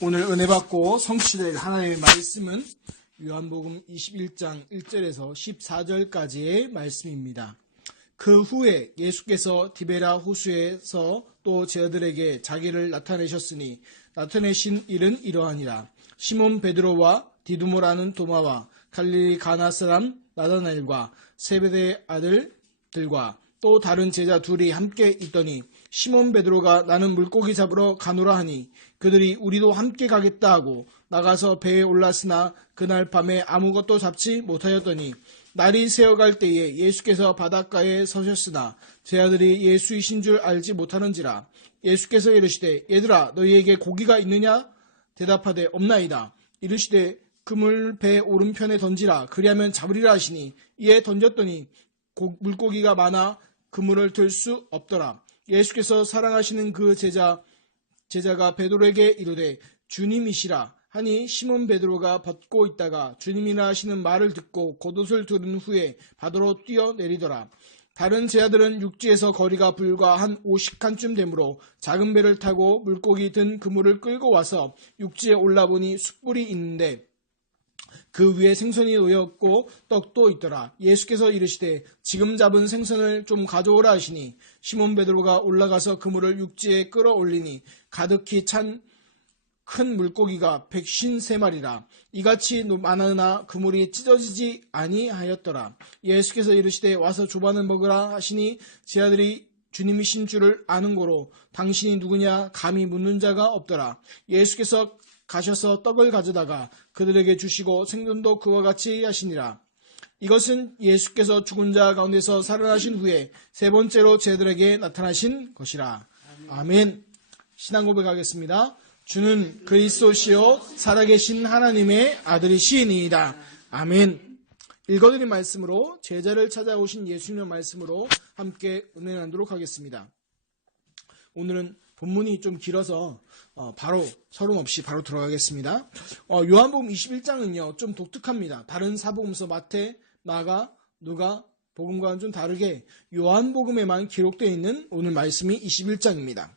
오늘 은혜 받고 성취될 하나님의 말씀은 요한복음 21장 1절에서 14절까지의 말씀입니다. 그 후에 예수께서 디베라 호수에서 또 제자들에게 자기를 나타내셨으니 나타내신 일은 이러하니라. 시몬 베드로와 디두모라는 도마와 갈릴리 가나 사람 나다나엘과 세베대의 아들들과 또 다른 제자 둘이 함께 있더니 시몬 베드로가 나는 물고기 잡으러 가노라 하니 그들이 우리도 함께 가겠다 하고 나가서 배에 올랐으나 그날 밤에 아무것도 잡지 못하였더니 날이 새어갈 때에 예수께서 바닷가에 서셨으나 제자들이 예수이신 줄 알지 못하는지라. 예수께서 이르시되 얘들아 너희에게 고기가 있느냐? 대답하되 없나이다. 이르시되 그물 배 오른편에 던지라 그리하면 잡으리라 하시니 이에 던졌더니 물고기가 많아 그물을 들 수 없더라. 예수께서 사랑하시는 그 제자가 베드로에게 이르되 주님이시라 하니 시몬 베드로가 벗고 있다가 주님이라 하시는 말을 듣고 겉옷을 두른 후에 바다로 뛰어내리더라. 다른 제자들은 육지에서 거리가 불과 한 50칸쯤 되므로 작은 배를 타고 물고기 든 그물을 끌고 와서 육지에 올라보니 숯불이 있는데 그 위에 생선이 놓였고 떡도 있더라. 예수께서 이르시되 지금 잡은 생선을 좀 가져오라 하시니 시몬 베드로가 올라가서 그물을 육지에 끌어올리니 가득히 찬 큰 물고기가 153마리라. 이같이 많으나 그물이 찢어지지 아니하였더라. 예수께서 이르시되 와서 조반을 먹으라 하시니 제자들이 주님이신 줄을 아는 고로 당신이 누구냐 감히 묻는 자가 없더라. 예수께서 가셔서 떡을 가져다가 그들에게 주시고 생선도 그와 같이 하시니라. 이것은 예수께서 죽은 자 가운데서 살아나신 후에 세 번째로 제자들에게 나타나신 것이라. 아멘. 신앙 고백하겠습니다. 주는 그리스도시요 살아계신 하나님의 아들이시니이다. 아멘. 읽어드린 말씀으로 제자를 찾아오신 예수님의 말씀으로 함께 은혜 나누도록 하겠습니다. 오늘은 본문이 좀 길어서 바로 서름 없이 바로 들어가겠습니다. 요한복음 21장은요 좀 독특합니다. 다른 사복음서 마태, 마가, 누가 복음과는 좀 다르게 요한복음에만 기록되어 있는 오늘 말씀이 21장입니다.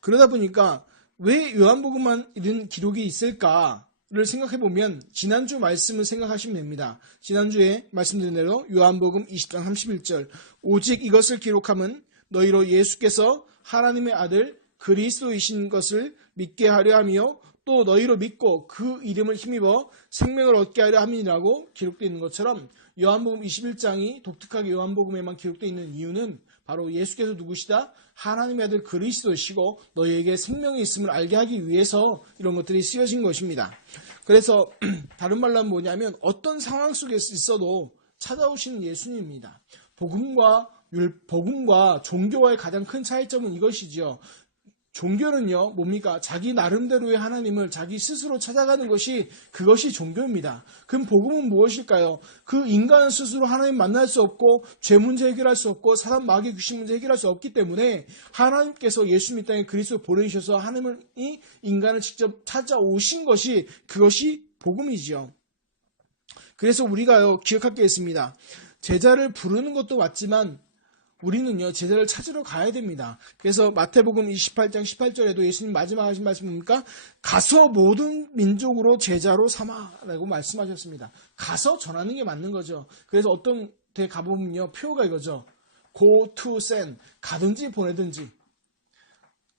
그러다 보니까 왜 요한복음만 이런 기록이 있을까를 생각해보면 지난주 말씀을 생각하시면 됩니다. 지난주에 말씀드린 대로 요한복음 20장 31절 오직 이것을 기록함은 너희로 예수께서 하나님의 아들 그리스도이신 것을 믿게 하려 하며 또 너희로 믿고 그 이름을 힘입어 생명을 얻게 하려 함이라고 기록되어 있는 것처럼 요한복음 21장이 독특하게 요한복음에만 기록되어 있는 이유는 바로 예수께서 누구시다? 하나님의 아들 그리스도시고 너희에게 생명이 있음을 알게 하기 위해서 이런 것들이 쓰여진 것입니다. 그래서 다른 말로 하면 뭐냐면 어떤 상황 속에 있어도 찾아오시는 예수님입니다. 복음과 종교와의 가장 큰 차이점은 이것이죠. 종교는요, 뭡니까? 자기 나름대로의 하나님을 자기 스스로 찾아가는 그것이 종교입니다. 그럼 복음은 무엇일까요? 그 인간 스스로 하나님 만날 수 없고, 죄 문제 해결할 수 없고, 사람 마귀 귀신 문제 해결할 수 없기 때문에, 하나님께서 예수님 이 땅에 그리스도 보내주셔서 하나님이 인간을 직접 찾아오신 그것이 복음이지요. 그래서 우리가요, 기억할 게 있습니다. 제자를 부르는 것도 맞지만, 우리는요 제자를 찾으러 가야 됩니다. 그래서 마태복음 28장 18절에도 예수님 마지막 하신 말씀이 뭡니까? 가서 모든 민족으로 제자로 삼아라고 말씀하셨습니다. 가서 전하는 게 맞는 거죠. 그래서 어떤 데 가보면요 표가 이거죠. Go to send, 가든지 보내든지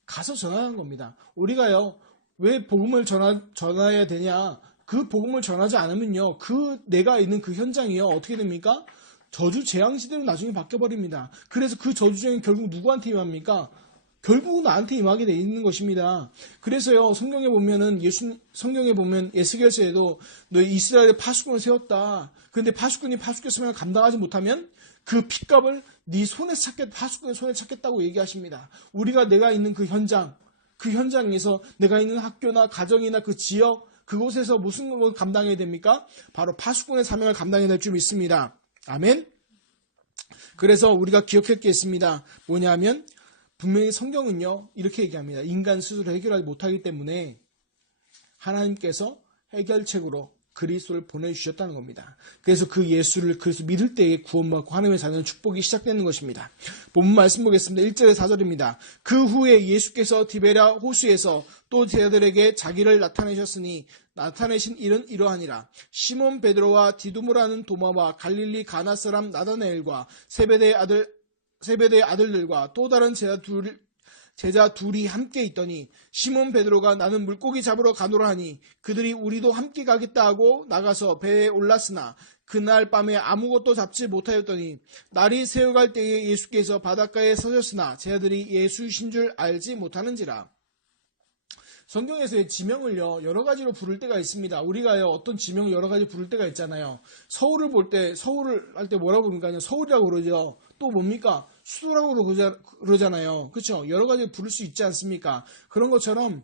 가서 전하는 겁니다. 우리가요 왜 복음을 전해야 되냐? 그 복음을 전하지 않으면요 내가 있는 그 현장이요 어떻게 됩니까? 저주 재앙시대로 나중에 바뀌어버립니다. 그래서 그 저주쟁이 결국 누구한테 임합니까? 결국 나한테 임하게 돼 있는 것입니다. 그래서요, 성경에 보면 에스겔서에도 너 이스라엘의 파수꾼을 세웠다. 그런데 파수꾼이 파수꾼 사명을 감당하지 못하면 그 핏값을 네 파수꾼의 손에 찾겠다고 얘기하십니다. 내가 있는 그 현장에서 내가 있는 학교나 가정이나 그 지역, 그곳에서 무슨 걸 감당해야 됩니까? 바로 파수꾼의 사명을 감당해야 될 줄 믿습니다. 아멘. 그래서 우리가 기억할 게 있습니다. 뭐냐면 분명히 성경은요 이렇게 얘기합니다. 인간 스스로 해결하지 못하기 때문에 하나님께서 해결책으로 그리스도를 보내주셨다는 겁니다. 그래서 그 예수를 그리스도 믿을 때에 구원받고 하나님의 자녀는 축복이 시작되는 것입니다. 본문 말씀 보겠습니다. 1절에 4절입니다. 그 후에 예수께서 디베랴 호수에서 또 제자들에게 자기를 나타내셨으니 나타내신 일은 이러하니라. 시몬 베드로와 디두모라는 도마와 갈릴리 가나 사람 나다나엘과 세베대의 아들들과 또 다른 제자 둘이 함께 있더니 시몬 베드로가 나는 물고기 잡으러 가노라 하니 그들이 우리도 함께 가겠다 하고 나가서 배에 올랐으나 그날 밤에 아무것도 잡지 못하였더니 날이 새어갈 때에 예수께서 바닷가에 서셨으나 제자들이 예수이신 줄 알지 못하는지라. 성경에서의 지명을요 여러 가지로 부를 때가 있습니다. 우리가요 어떤 지명을 여러 가지 부를 때가 있잖아요. 서울을 볼 때 서울을 할 때 뭐라고 부르니까요 서울이라고 그러죠. 또 뭡니까 수도라고 그러잖아요. 그렇죠? 여러 가지 부를 수 있지 않습니까? 그런 것처럼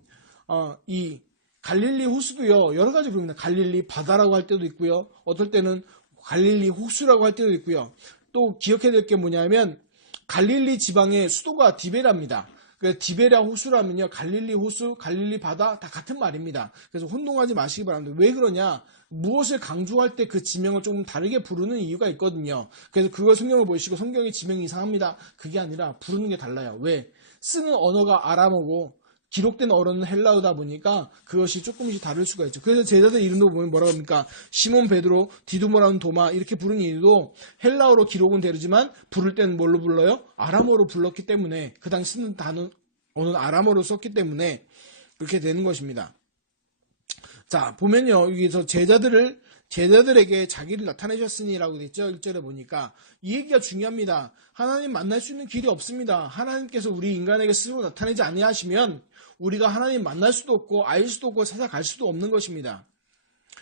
이 갈릴리 호수도요 여러 가지 부릅니다. 갈릴리 바다라고 할 때도 있고요. 어떨 때는 갈릴리 호수라고 할 때도 있고요. 또 기억해야 될 게 뭐냐면 갈릴리 지방의 수도가 디베라입니다. 그래서 디베랴 호수라면요 갈릴리 호수, 갈릴리 바다 다 같은 말입니다. 그래서 혼동하지 마시기 바랍니다. 왜 그러냐? 무엇을 강조할 때 그 지명을 조금 다르게 부르는 이유가 있거든요. 그래서 그걸 성경을 보시고 성경의 지명이 이상합니다. 그게 아니라 부르는 게 달라요. 왜? 쓰는 언어가 아람어고 기록된 언어는 헬라어다 보니까 그것이 조금씩 다를 수가 있죠. 그래서 제자들 이름도 보면 뭐라고 합니까? 시몬 베드로, 디두모라는 도마 이렇게 부르는 이유도 헬라어로 기록은 되지만 부를 때는 뭘로 불러요? 아람어로 불렀기 때문에 그 당시 쓰는 단어는 아람어로 썼기 때문에 그렇게 되는 것입니다. 자 보면요 여기서 제자들에게 자기를 나타내셨으니라고 됐죠. 1절에 보니까 이 얘기가 중요합니다. 하나님 만날 수 있는 길이 없습니다. 하나님께서 우리 인간에게 스스로 나타내지 아니하시면 우리가 하나님 만날 수도 없고 알 수도 없고 찾아갈 수도 없는 것입니다.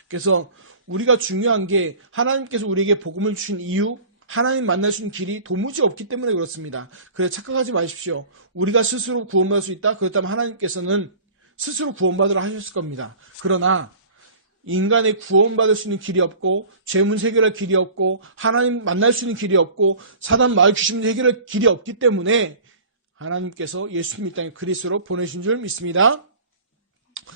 그래서 우리가 중요한 게 하나님께서 우리에게 복음을 주신 이유 하나님 만날 수 있는 길이 도무지 없기 때문에 그렇습니다. 그래서 착각하지 마십시오. 우리가 스스로 구원받을 수 있다? 그렇다면 하나님께서는 스스로 구원받으라 하셨을 겁니다. 그러나 인간의 구원받을 수 있는 길이 없고 죄문 해결할 길이 없고 하나님 만날 수 있는 길이 없고 사단 마귀 귀신 해결할 길이 없기 때문에 하나님께서 예수님 이 땅에 그리스도로 보내신 줄 믿습니다.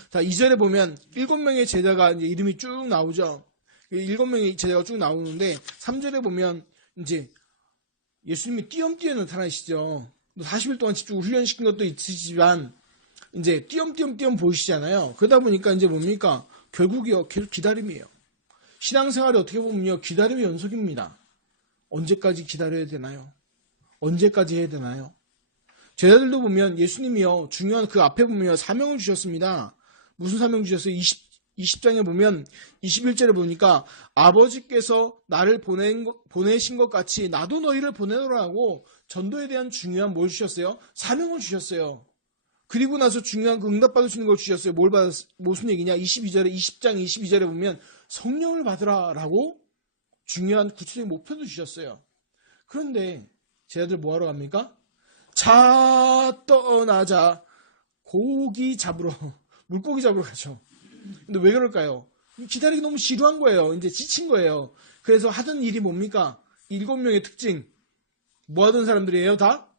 자 2절에 보면 7명의 제자가 이제 이름이 쭉 나오죠. 7명의 제자가 쭉 나오는데 3절에 보면 이제 예수님이 띄엄띄엄 나타나시죠. 40일 동안 집중 훈련시킨 것도 있으시지만 이제 띄엄띄엄 보이시잖아요. 그러다 보니까 이제 뭡니까? 결국이요 계속 기다림이에요. 신앙생활이 어떻게 보면요 기다림의 연속입니다. 언제까지 기다려야 되나요? 언제까지 해야 되나요? 제자들도 보면 예수님이요 중요한 그 앞에 보면 사명을 주셨습니다. 무슨 사명 주셨어요? 20장에 보면 21절에 보니까 아버지께서 나를 보내신 것 같이 나도 너희를 보내노라고 전도에 대한 중요한 뭘 주셨어요? 사명을 주셨어요. 그리고 나서 중요한 그 응답 받을 수 있는 걸 주셨어요. 무슨 얘기냐? 20장 22절에 보면 성령을 받으라라고 중요한 구체적인 목표도 주셨어요. 그런데 제자들 뭐하러 갑니까? 자 떠나자 고기 잡으러 물고기 잡으러 가죠. 근데 왜 그럴까요? 기다리기 너무 지루한 거예요. 이제 지친 거예요. 그래서 하던 일이 뭡니까? 7명의 특징 뭐 하던 사람들이에요? 다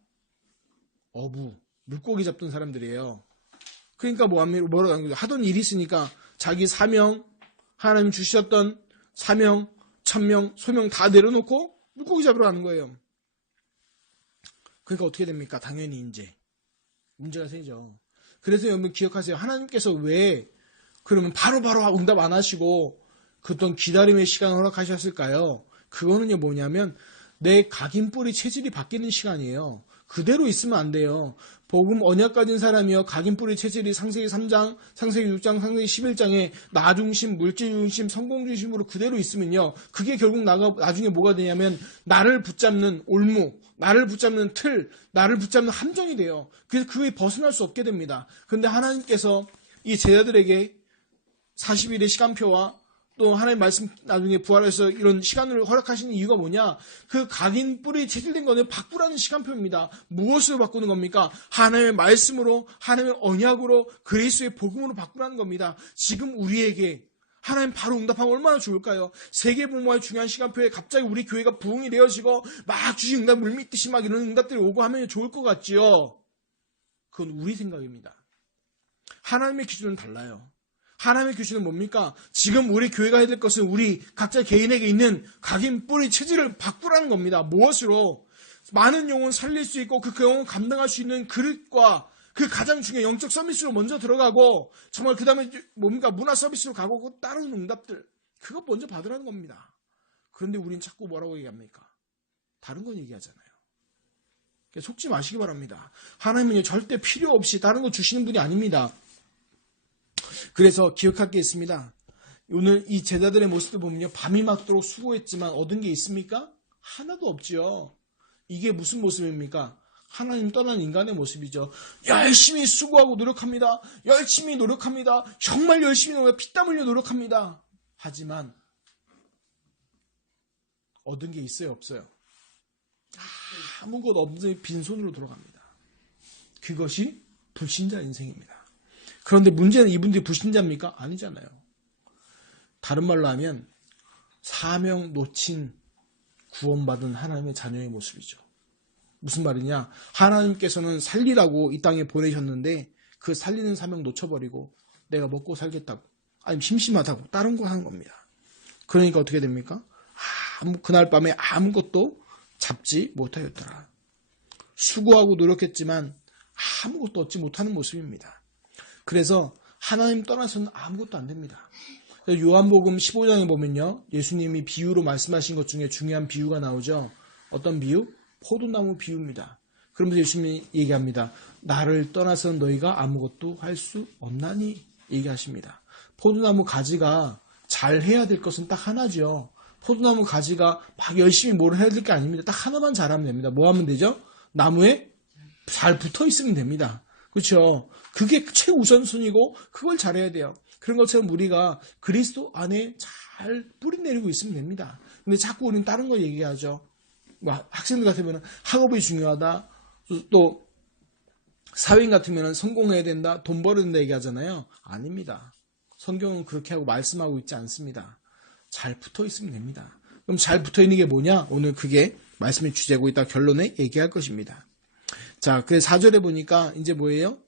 물고기 잡던 사람들이에요. 그러니까 뭐라고 하던 일이 있으니까 자기 사명, 하나님 주셨던 사명, 천명, 소명 다 내려놓고 물고기 잡으러 가는 거예요. 그러니까 어떻게 됩니까? 당연히 이제 문제가 생기죠. 그래서 여러분 기억하세요. 하나님께서 왜 그러면 바로바로 응답 안 하시고 그던 기다림의 시간을 허락하셨을까요? 그거는요 뭐냐면 내 각인뿌리 체질이 바뀌는 시간이에요. 그대로 있으면 안 돼요. 복음 언약 가진 사람이요 각인뿌리 체질이 창세기 3장, 창세기 6장, 창세기 11장에 나 중심, 물질 중심, 성공 중심으로 그대로 있으면요 그게 결국 나중에 뭐가 되냐면 나를 붙잡는 올무, 나를 붙잡는 틀, 나를 붙잡는 함정이 돼요. 그래서 그에 벗어날 수 없게 됩니다. 그런데 하나님께서 이 제자들에게 40일의 시간표와 또 하나님 말씀 나중에 부활해서 이런 시간을 허락하시는 이유가 뭐냐? 그 각인 뿌리 체질된 거는 바꾸라는 시간표입니다. 무엇으로 바꾸는 겁니까? 하나님의 말씀으로, 하나님의 언약으로, 그리스도의 복음으로 바꾸라는 겁니다. 지금 우리에게 하나님 바로 응답하면 얼마나 좋을까요? 세계복음화의 중요한 시간표에 갑자기 우리 교회가 부흥이 되어지고 막 주신 응답 물밀듯이 막 이런 응답들이 오고 하면 좋을 것 같지요? 그건 우리 생각입니다. 하나님의 기준은 달라요. 하나님의 교실은 뭡니까? 지금 우리 교회가 해야 될 것은 우리 각자 개인에게 있는 각인 뿌리 체질을 바꾸라는 겁니다. 무엇으로? 많은 영혼 살릴 수 있고 그 영혼 감당할 수 있는 그릇과 그 가장 중요한 영적 서비스로 먼저 들어가고 정말 그 다음에 뭡니까? 문화 서비스로 가고 그 다른 응답들 그것 먼저 받으라는 겁니다. 그런데 우린 자꾸 뭐라고 얘기합니까? 다른 건 얘기하잖아요. 속지 마시기 바랍니다. 하나님은 절대 필요 없이 다른 거 주시는 분이 아닙니다. 그래서 기억할 게 있습니다. 오늘 이 제자들의 모습을 보면요. 밤이 맞도록 수고했지만 얻은 게 있습니까? 하나도 없지요. 이게 무슨 모습입니까? 하나님 떠난 인간의 모습이죠. 열심히 수고하고 노력합니다. 열심히 노력합니다. 정말 열심히 노력합니다. 피땀 흘려 노력합니다. 하지만 얻은 게 있어요? 없어요? 아무것도 없는 빈손으로 돌아갑니다. 그것이 불신자 인생입니다. 그런데 문제는 이분들이 불신자입니까? 아니잖아요. 다른 말로 하면 사명 놓친 구원받은 하나님의 자녀의 모습이죠. 무슨 말이냐? 하나님께서는 살리라고 이 땅에 보내셨는데 그 살리는 사명 놓쳐버리고 내가 먹고 살겠다고 아니면 심심하다고 다른 거 하는 겁니다. 그러니까 어떻게 됩니까? 그날 밤에 아무것도 잡지 못하였더라. 수고하고 노력했지만 아무것도 얻지 못하는 모습입니다. 그래서 하나님 떠나서는 아무것도 안 됩니다. 요한복음 15장에 보면요. 예수님이 비유로 말씀하신 것 중에 중요한 비유가 나오죠. 어떤 비유? 포도나무 비유입니다. 그러면서 예수님이 얘기합니다. 나를 떠나서는 너희가 아무것도 할 수 없나니 얘기하십니다. 포도나무 가지가 잘 해야 될 것은 딱 하나죠. 포도나무 가지가 막 열심히 뭘 해야 될 게 아닙니다. 딱 하나만 잘하면 됩니다. 뭐 하면 되죠? 나무에 잘 붙어 있으면 됩니다. 그렇죠? 그게 최우선순위고 그걸 잘해야 돼요. 그런 것처럼 우리가 그리스도 안에 잘 뿌리 내리고 있으면 됩니다. 근데 자꾸 우리는 다른 거 얘기하죠. 학생들 같으면 학업이 중요하다. 또 사회인 같으면 성공해야 된다. 돈 벌어야 된다 얘기하잖아요. 아닙니다. 성경은 그렇게 하고 말씀하고 있지 않습니다. 잘 붙어 있으면 됩니다. 그럼 잘 붙어 있는 게 뭐냐? 오늘 그게 말씀의 주제고 이따 결론에 얘기할 것입니다. 자, 그 4절에 보니까 이제 뭐예요?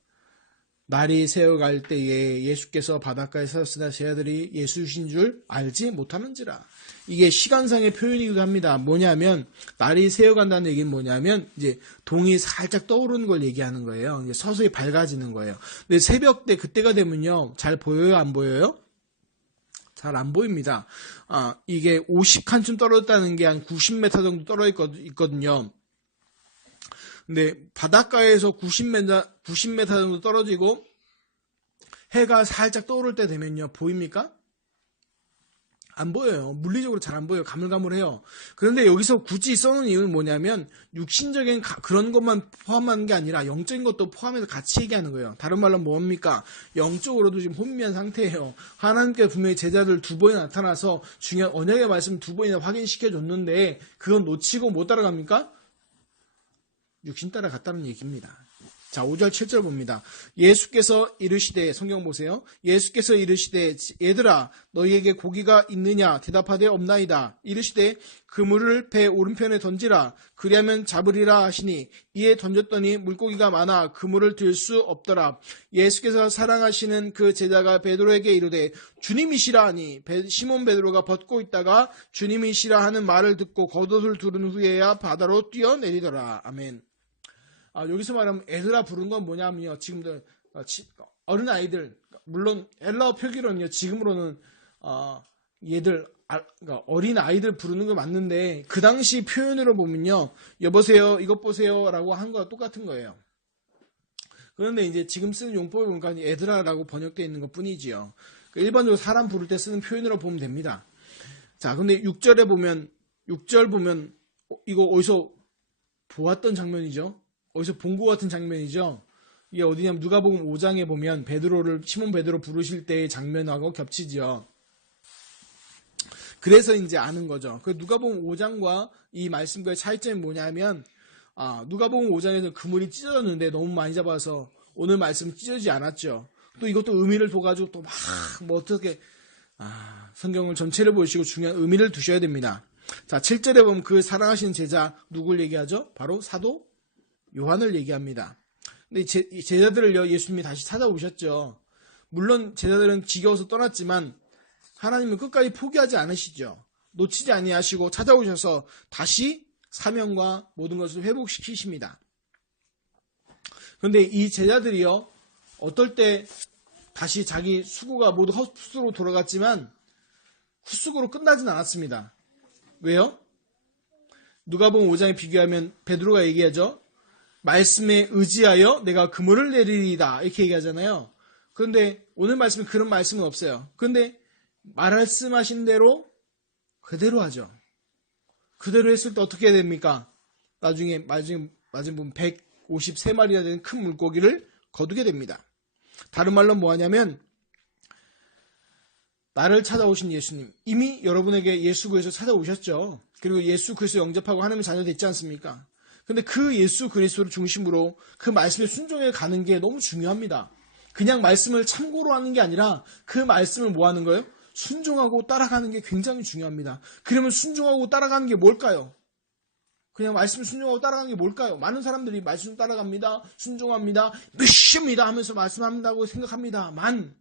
날이 새어갈 때에 예수께서 바닷가에 서셨으나 제자들이 예수신 줄 알지 못하는지라. 이게 시간상의 표현이기도 합니다. 뭐냐면 날이 새어간다는 얘기는 뭐냐면 이제 동이 살짝 떠오르는 걸 얘기하는 거예요. 이제 서서히 밝아지는 거예요. 근데 새벽 때 그때가 되면요. 잘 보여요? 안 보여요? 잘 안 보입니다. 이게 50칸쯤 떨어졌다는 게 한 90m 정도 떨어져 있거든요. 근데 바닷가에서 90m 정도 떨어지고 해가 살짝 떠오를 때 되면요. 보입니까? 안 보여요. 물리적으로 잘 안 보여요. 가물가물해요. 그런데 여기서 굳이 써놓은 이유는 뭐냐면 육신적인 그런 것만 포함하는 게 아니라 영적인 것도 포함해서 같이 얘기하는 거예요. 다른 말로 뭡니까? 영적으로도 지금 혼미한 상태예요. 하나님께 분명히 제자들 2번이나 나타나서 중요한 언약의 말씀 2번이나 확인시켜줬는데 그건 놓치고 못 따라갑니까? 육신 따라갔다는 얘기입니다. 자, 5절 7절 봅니다. 예수께서 이르시되, 성경 보세요. 예수께서 이르시되 얘들아 너희에게 고기가 있느냐 대답하되 없나이다. 이르시되 그물을 배 오른편에 던지라 그리하면 잡으리라 하시니 이에 던졌더니 물고기가 많아 그물을 들 수 없더라. 예수께서 사랑하시는 그 제자가 베드로에게 이르되 주님이시라 하니 시몬 베드로가 벗고 있다가 주님이시라 하는 말을 듣고 겉옷을 두른 후에야 바다로 뛰어내리더라. 아멘. 여기서 말하면 애들아 부른 건 뭐냐면요. 지금도 어린 아이들, 물론 헬라어 표기로는요. 지금으로는 얘들 그러니까 어린 아이들 부르는 거 맞는데 그 당시 표현으로 보면요. 여보세요, 이것 보세요라고 한 거와 똑같은 거예요. 그런데 이제 지금 쓰는 용법을 보니까 애들아라고 번역되어 있는 것 뿐이지요. 일반적으로 사람 부를 때 쓰는 표현으로 보면 됩니다. 자, 근데 6절 보면 이거 어디서 보았던 장면이죠. 어디서 본 것 같은 장면이죠. 이게 어디냐면 누가복음 5장에 보면 시몬 베드로 부르실 때의 장면하고 겹치죠. 그래서 이제 아는 거죠. 그 누가복음 5장과 이 말씀과의 차이점이 뭐냐면 누가복음 5장에서 그물이 찢어졌는데 너무 많이 잡아서 오늘 말씀은 찢어지지 않았죠. 또 이것도 의미를 둬가지고 또 막 어떻게 성경을 전체를 보시고 중요한 의미를 두셔야 됩니다. 자, 7절에 보면 그 사랑하시는 제자 누굴 얘기하죠? 바로 사도 요한을 얘기합니다. 근데 제자들을요 예수님이 다시 찾아오셨죠. 물론 제자들은 지겨워서 떠났지만 하나님은 끝까지 포기하지 않으시죠. 놓치지 아니하시고 찾아오셔서 다시 사명과 모든 것을 회복시키십니다. 그런데 이 제자들이요, 어떨 때 다시 자기 수고가 모두 헛수로 돌아갔지만 헛수고로 끝나진 않았습니다. 왜요? 누가복음 5장에 비교하면 베드로가 얘기하죠. 말씀에 의지하여 내가 그물을 내리리다 이렇게 얘기하잖아요. 그런데 오늘 말씀은 그런 말씀은 없어요. 그런데 말씀하신 대로 그대로 하죠. 그대로 했을 때 어떻게 됩니까? 나중에 보면 153마리나 되는 큰 물고기를 거두게 됩니다. 다른 말로 뭐하냐면 나를 찾아오신 예수님, 이미 여러분에게 예수 그리스도 찾아오셨죠. 그리고 예수 그리스도 영접하고 하나님의 자녀 됐지 않습니까? 근데 그 예수 그리스도를 중심으로 그 말씀에 순종해 가는 게 너무 중요합니다. 그냥 말씀을 참고로 하는 게 아니라 그 말씀을 뭐 하는 거예요? 순종하고 따라가는 게 굉장히 중요합니다. 그러면 순종하고 따라가는 게 뭘까요? 그냥 말씀 순종하고 따라가는 게 뭘까요? 많은 사람들이 말씀 따라갑니다. 순종합니다. 믿습니다 하면서 말씀한다고 생각합니다만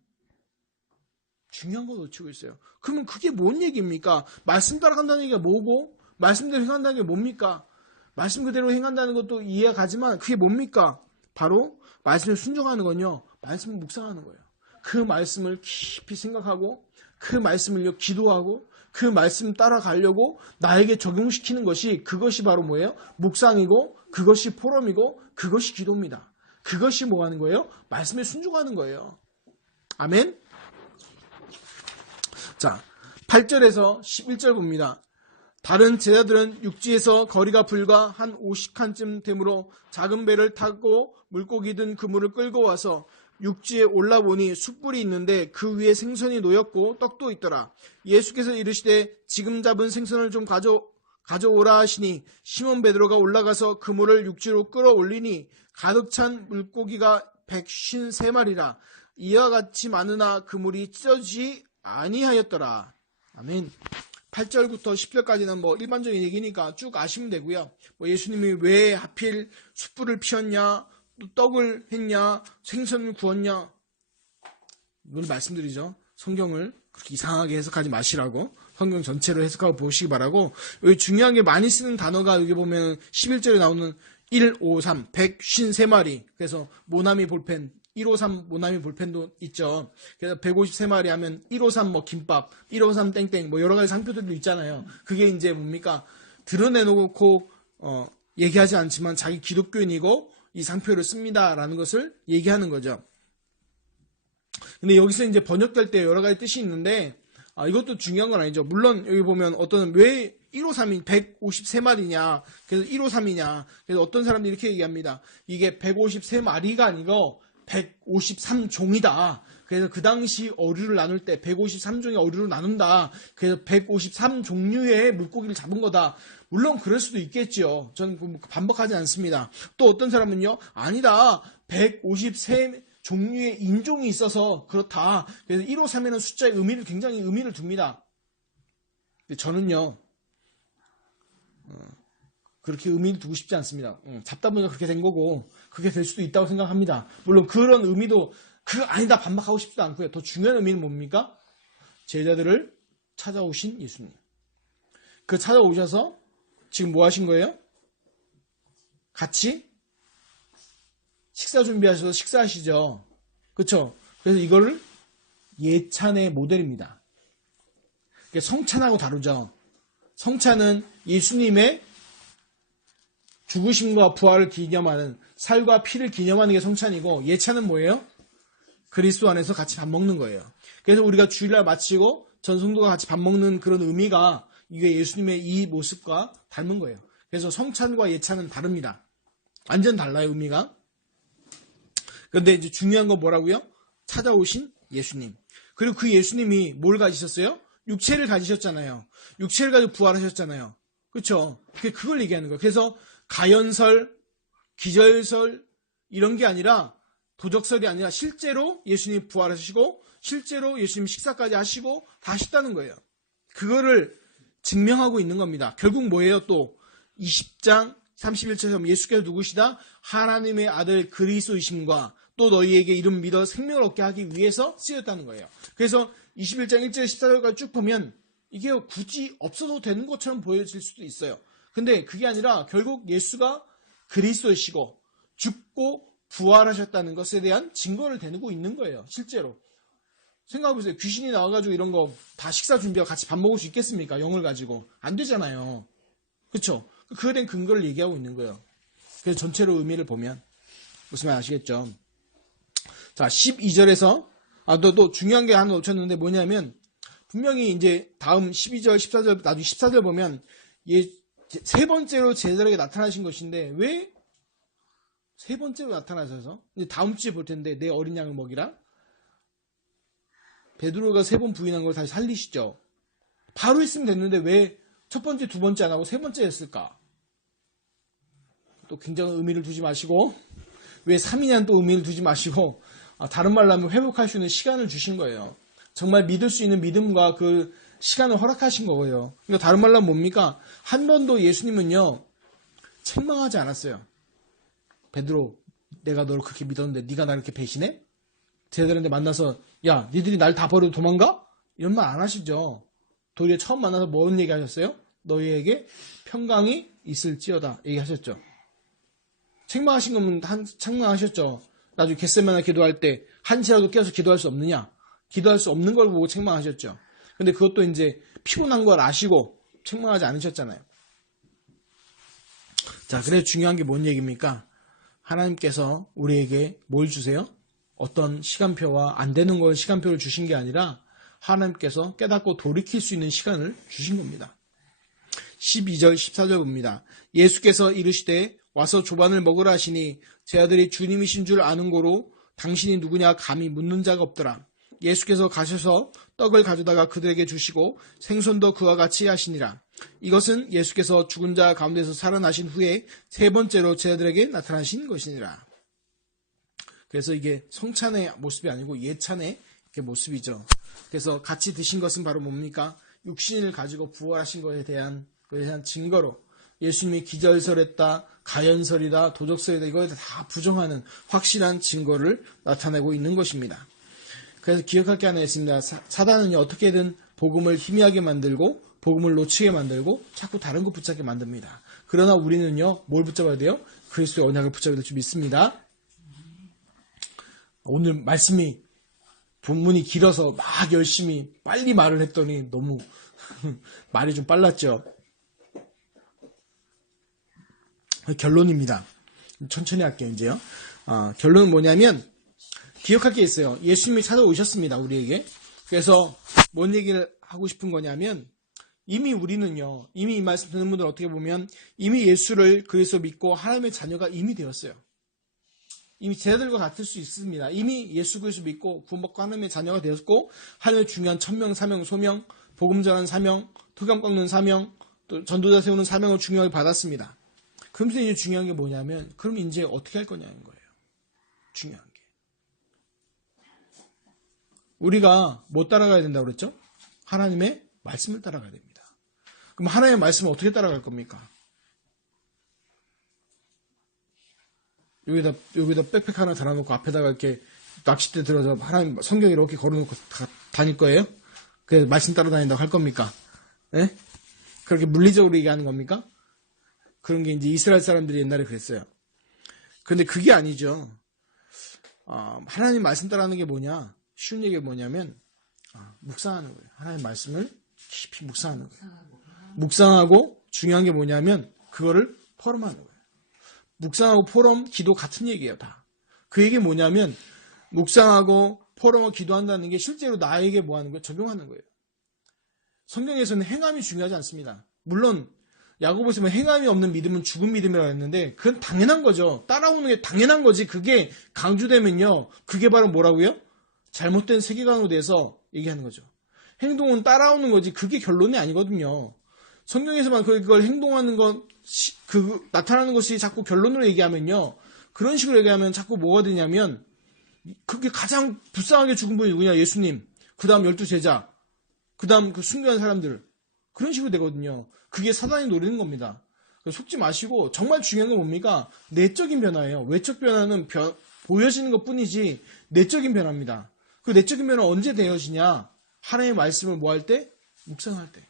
중요한 거 놓치고 있어요. 그러면 그게 뭔 얘기입니까? 말씀 따라간다는 얘기가 뭐고 말씀대로 행한다는 게 뭡니까? 말씀 그대로 행한다는 것도 이해가 가지만 그게 뭡니까? 바로 말씀에 순종하는 건요. 말씀을 묵상하는 거예요. 그 말씀을 깊이 생각하고 그 말씀을 기도하고 그 말씀 따라가려고 나에게 적용시키는 것이 그것이 바로 뭐예요? 묵상이고 그것이 포럼이고 그것이 기도입니다. 그것이 뭐 하는 거예요? 말씀에 순종하는 거예요. 아멘? 자, 8절에서 11절 봅니다. 다른 제자들은 육지에서 거리가 불과 한 50칸쯤 되므로 작은 배를 타고 물고기 든 그물을 끌고 와서 육지에 올라보니 숯불이 있는데 그 위에 생선이 놓였고 떡도 있더라. 예수께서 이르시되 지금 잡은 생선을 좀 가져오라 하시니 시몬 베드로가 올라가서 그물을 육지로 끌어올리니 가득 찬 물고기가 153마리라. 이와 같이 많으나 그물이 찢어지지 아니하였더라. 아멘. 8절부터 10절까지는 뭐 일반적인 얘기니까 쭉 아시면 되고요. 뭐 예수님이 왜 하필 숯불을 피웠냐, 또 떡을 했냐, 생선을 구웠냐, 이걸 말씀드리죠. 성경을 그렇게 이상하게 해석하지 마시라고, 성경 전체로 해석하고 보시기 바라고. 여기 중요한 게 많이 쓰는 단어가 여기 보면 11절에 나오는 153, 153마리. 그래서 모나미 볼펜 153 모나미 볼펜도 있죠. 그래서 153마리 하면 153 뭐 김밥, 153 땡땡 뭐 여러 가지 상표들도 있잖아요. 그게 이제 뭡니까? 드러내놓고 얘기하지 않지만 자기 기독교인이고 이 상표를 씁니다라는 것을 얘기하는 거죠. 근데 여기서 이제 번역될 때 여러 가지 뜻이 있는데 이것도 중요한 건 아니죠. 물론 여기 보면 어떤 왜 153이 153마리냐, 그래서 153이냐. 그래서 어떤 사람들이 이렇게 얘기합니다. 이게 153마리가 아니고 153종이다. 그래서 그 당시 어류를 나눌 때 153종의 어류를 나눈다. 그래서 153종류의 물고기를 잡은 거다. 물론 그럴 수도 있겠죠. 저는 반박하지 않습니다. 또 어떤 사람은요, 아니다. 153종류의 인종이 있어서 그렇다. 그래서 153에는 숫자의 굉장히 의미를 둡니다. 근데 저는요, 그렇게 의미를 두고 싶지 않습니다. 잡다 보니까 그렇게 된 거고 그렇게 될 수도 있다고 생각합니다. 물론 그런 의미도 아니다 반박하고 싶지도 않고요. 더 중요한 의미는 뭡니까? 제자들을 찾아오신 예수님. 그 찾아오셔서 지금 뭐 하신 거예요? 같이 식사 준비하셔서 식사하시죠. 그렇죠? 그래서 이거를 예찬의 모델입니다. 성찬하고 다르죠. 성찬은 예수님의 죽으심과 부활을 기념하는, 살과 피를 기념하는 게 성찬이고, 예찬은 뭐예요? 그리스도 안에서 같이 밥 먹는 거예요. 그래서 우리가 주일날 마치고 전성도가 같이 밥 먹는 그런 의미가 이게 예수님의 이 모습과 닮은 거예요. 그래서 성찬과 예찬은 다릅니다. 완전 달라요, 의미가. 그런데 이제 중요한 건 뭐라고요? 찾아오신 예수님. 그리고 그 예수님이 뭘 가지셨어요? 육체를 가지셨잖아요. 육체를 가지고 부활하셨잖아요. 그렇죠? 그걸 얘기하는 거예요. 그래서 가연설, 기절설 이런 게 아니라, 도적설이 아니라 실제로 예수님이 부활하시고 실제로 예수님 식사까지 하시고 다 하셨다는 거예요. 그거를 증명하고 있는 겁니다. 결국 뭐예요? 또 20장 31절에 예수께서 누구시다? 하나님의 아들 그리스도이심과 또 너희에게 이름 믿어 생명을 얻게 하기 위해서 쓰였다는 거예요. 그래서 21장 1절 14절까지 쭉 보면 이게 굳이 없어도 되는 것처럼 보여질 수도 있어요. 근데 그게 아니라 결국 예수가 그리스도이시고 죽고 부활하셨다는 것에 대한 증거를 대고 있는 거예요. 실제로. 생각해보세요. 귀신이 나와가지고 이런 거 다 식사 준비하고 같이 밥 먹을 수 있겠습니까? 영을 가지고. 안 되잖아요. 그렇죠? 그에 대한 근거를 얘기하고 있는 거예요. 그래서 전체로 의미를 보면 무슨 말 아시겠죠? 자, 12절에서 또 중요한 게 하나 놓쳤는데 뭐냐면 분명히 이제 다음 12절, 14절, 나중에 14절 보면 세 번째로 제자들에게 나타나신 것인데 왜 세 번째로 나타나셔서 이제 다음 주에 볼 텐데 내 어린 양을 먹이라. 베드로가 3번 부인한 걸 다시 살리시죠. 바로 했으면 됐는데 왜 첫 번째, 두 번째 안 하고 세 번째 했을까? 또 굉장한 의미를 두지 마시고 왜 3이냐는 또 의미를 두지 마시고 다른 말로 하면 회복할 수 있는 시간을 주신 거예요. 정말 믿을 수 있는 믿음과 그 시간을 허락하신 거예요. 그러니까 다른 말로 하면 뭡니까? 한 번도 예수님은요 책망하지 않았어요. 베드로, 내가 너를 그렇게 믿었는데 네가 나를 이렇게 배신해? 제자들한테 만나서 야, 니들이 날 다 버리고 도망가? 이런 말 안 하시죠. 도리어 처음 만나서 뭔 얘기 하셨어요? 너희에게 평강이 있을지어다 얘기하셨죠. 책망하신 거면 책망하셨죠. 나중에 겟세마네 기도할 때 한시라도 깨어서 기도할 수 없느냐? 기도할 수 없는 걸 보고 책망하셨죠. 근데 그것도 이제 피곤한 걸 아시고 책망하지 않으셨잖아요. 자, 그래서 중요한 게 뭔 얘기입니까? 하나님께서 우리에게 뭘 주세요? 어떤 시간표와 안 되는 걸 시간표를 주신 게 아니라 하나님께서 깨닫고 돌이킬 수 있는 시간을 주신 겁니다. 12절 14절 봅니다. 예수께서 이르시되 와서 조반을 먹으라 하시니 제 아들이 주님이신 줄 아는 고로 당신이 누구냐 감히 묻는 자가 없더라. 예수께서 가셔서 떡을 가져다가 그들에게 주시고 생선도 그와 같이 하시니라. 이것은 예수께서 죽은 자 가운데서 살아나신 후에 세 번째로 제자들에게 나타나신 것이니라. 그래서 이게 성찬의 모습이 아니고 예찬의 모습이죠. 그래서 같이 드신 것은 바로 뭡니까? 육신을 가지고 부활하신 것에 대한 증거로 예수님이 기절설했다, 가연설이다, 도적설이다 이거에 다 부정하는 확실한 증거를 나타내고 있는 것입니다. 그래서 기억할 게 하나 있습니다. 사단은 어떻게든 복음을 희미하게 만들고 복음을 놓치게 만들고 자꾸 다른 거 붙잡게 만듭니다. 그러나 우리는요, 뭘 붙잡아야 돼요? 그리스도의 언약을 붙잡아야 될 줄 믿습니다. 오늘 말씀이 본문이 길어서 막 열심히 빨리 말을 했더니 너무 말이 좀 빨랐죠. 결론입니다. 천천히 할게요, 이제요. 결론은 뭐냐면 기억할 게 있어요. 예수님이 찾아오셨습니다, 우리에게. 그래서 뭔 얘기를 하고 싶은 거냐면 이미 우리는요, 이미 이 말씀 듣는 분들 어떻게 보면 이미 예수를 그리스도 믿고 하나님의 자녀가 이미 되었어요. 이미 제자들과 같을 수 있습니다. 이미 예수 그리스도 믿고 구원받고 하나님의 자녀가 되었고 하나님의 중요한 천명, 사명, 소명, 복음 전하는 사명, 흑암 꺾는 사명, 또 전도자 세우는 사명을 중요하게 받았습니다. 그러면서 이제 중요한 게 뭐냐면 그럼 이제 어떻게 할 거냐는 거예요. 중요한 게. 우리가 뭐 따라가야 된다고 그랬죠? 하나님의 말씀을 따라가야 됩니다. 그럼 하나님의 말씀을 어떻게 따라갈 겁니까? 여기다 백팩 하나 달아놓고 앞에다가 이렇게 낚싯대 들어서 하나님 성경 이렇게 걸어놓고 다닐 거예요? 그래서 말씀 따라다닌다고 할 겁니까? 예? 그렇게 물리적으로 얘기하는 겁니까? 그런 게 이제 이스라엘 사람들이 옛날에 그랬어요. 그런데 그게 아니죠. 하나님 말씀 따라하는 게 뭐냐? 쉬운 얘기가 뭐냐면 묵상하는 거예요. 하나님 말씀을 깊이 묵상하는 거예요. 묵상하고 중요한 게 뭐냐면 그거를 포럼하는 거예요. 묵상하고 포럼, 기도 같은 얘기예요, 다. 그 얘기 뭐냐면 묵상하고 포럼하고 기도한다는 게 실제로 나에게 뭐 하는 거예요? 적용하는 거예요. 성경에서는 행함이 중요하지 않습니다. 물론 야고보서 보면 행함이 없는 믿음은 죽은 믿음이라고 했는데 그건 당연한 거죠. 따라오는 게 당연한 거지. 그게 강조되면요. 그게 바로 뭐라고요? 잘못된 세계관으로 돼서 얘기하는 거죠. 행동은 따라오는 거지 그게 결론이 아니거든요. 성경에서만 그걸 행동하는 건 나타나는 것이 자꾸 결론으로 얘기하면요. 그런 식으로 얘기하면 자꾸 뭐가 되냐면 그게 가장 불쌍하게 죽은 분이 누구냐? 예수님. 그 다음 12제자. 그 다음 그 순교한 사람들. 그런 식으로 되거든요. 그게 사단이 노리는 겁니다. 속지 마시고 정말 중요한 건 뭡니까? 내적인 변화예요. 외적 변화는 보여지는 것 뿐이지 내적인 변화입니다. 그 내적인 변화는 언제 되어지냐? 하나님의 말씀을 뭐 할 때? 묵상할 때.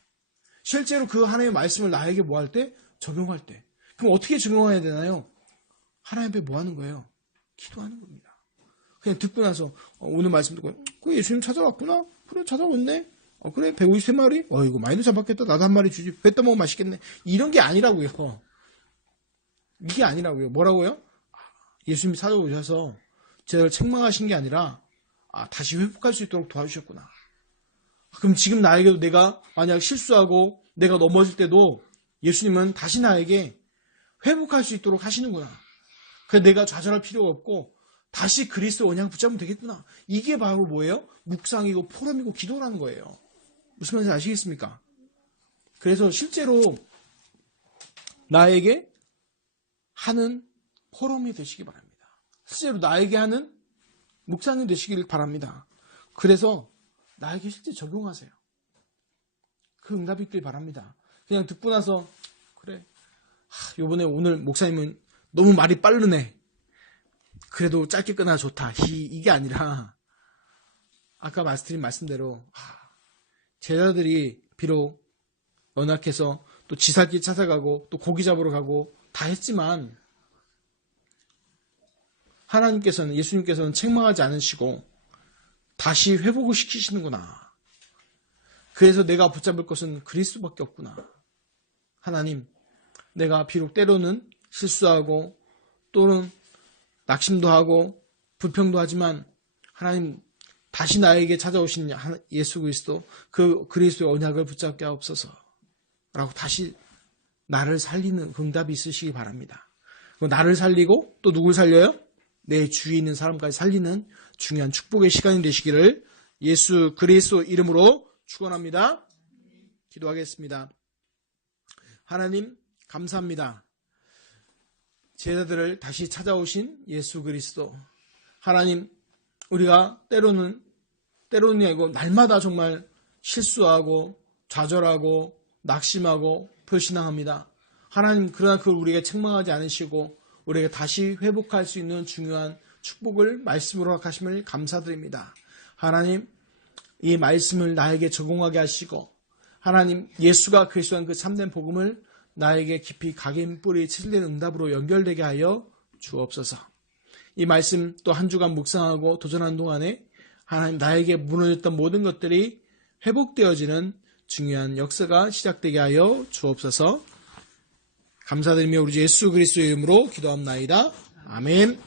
실제로 그 하나님의 말씀을 나에게 뭐 할 때? 적용할 때. 그럼 어떻게 적용해야 되나요? 하나님 앞에 뭐 하는 거예요? 기도하는 겁니다. 그냥 듣고 나서 오늘 말씀 듣고 그 예수님 찾아왔구나? 그래 찾아왔네? 그래 153마리? 이거 많이도 잡았겠다. 나도 한 마리 주지. 뱉다 먹으면 맛있겠네. 이런 게 아니라고요. 이게 아니라고요. 뭐라고요? 예수님이 찾아오셔서 저를 책망하신 게 아니라 다시 회복할 수 있도록 도와주셨구나. 그럼 지금 나에게도 내가 만약 실수하고 내가 넘어질 때도 예수님은 다시 나에게 회복할 수 있도록 하시는구나. 그래서 내가 좌절할 필요가 없고 다시 그리스도의 언약을 붙잡으면 되겠구나. 이게 바로 뭐예요? 묵상이고 포럼이고 기도라는 거예요. 무슨 말인지 아시겠습니까? 그래서 실제로 나에게 하는 포럼이 되시기 바랍니다. 실제로 나에게 하는 묵상이 되시길 바랍니다. 그래서 나에게 실제 적용하세요. 그 응답이 있길 바랍니다. 그냥 듣고 나서 그래 요번에 오늘 목사님은 너무 말이 빠르네. 그래도 짧게 끝나 좋다. 이게 아니라 아까 말씀드린 말씀대로 제자들이 비록 언약해서 또 지살길 찾아가고 또 고기 잡으러 가고 다 했지만 하나님께서는 예수님께서는 책망하지 않으시고 다시 회복을 시키시는구나. 그래서 내가 붙잡을 것은 그리스도밖에 없구나. 하나님, 내가 비록 때로는 실수하고 또는 낙심도 하고 불평도 하지만 하나님 다시 나에게 찾아오신 예수 그리스도 그 그리스도의 언약을 붙잡게 하옵소서 라고 다시 나를 살리는 응답이 있으시기 바랍니다. 나를 살리고 또 누굴 살려요? 내 주위에 있는 사람까지 살리는 중요한 축복의 시간이 되시기를 예수 그리스도 이름으로 축원합니다. 기도하겠습니다. 하나님 감사합니다. 제자들을 다시 찾아오신 예수 그리스도. 하나님 우리가 때로는 아니고 날마다 정말 실수하고 좌절하고 낙심하고 불신앙합니다. 하나님 그러나 그걸 우리에게 책망하지 않으시고 우리에게 다시 회복할 수 있는 중요한 축복을 말씀으로 허락하심을 감사드립니다. 하나님 이 말씀을 나에게 적용하게 하시고 하나님 예수가 그리스도한 그 참된 복음을 나에게 깊이 각인 뿌리 치실된 응답으로 연결되게 하여 주옵소서. 이 말씀 또 한 주간 묵상하고 도전하는 동안에 하나님 나에게 무너졌던 모든 것들이 회복되어지는 중요한 역사가 시작되게 하여 주옵소서. 감사드리며 우리 주 예수 그리스도의 이름으로 기도합나이다. 아멘.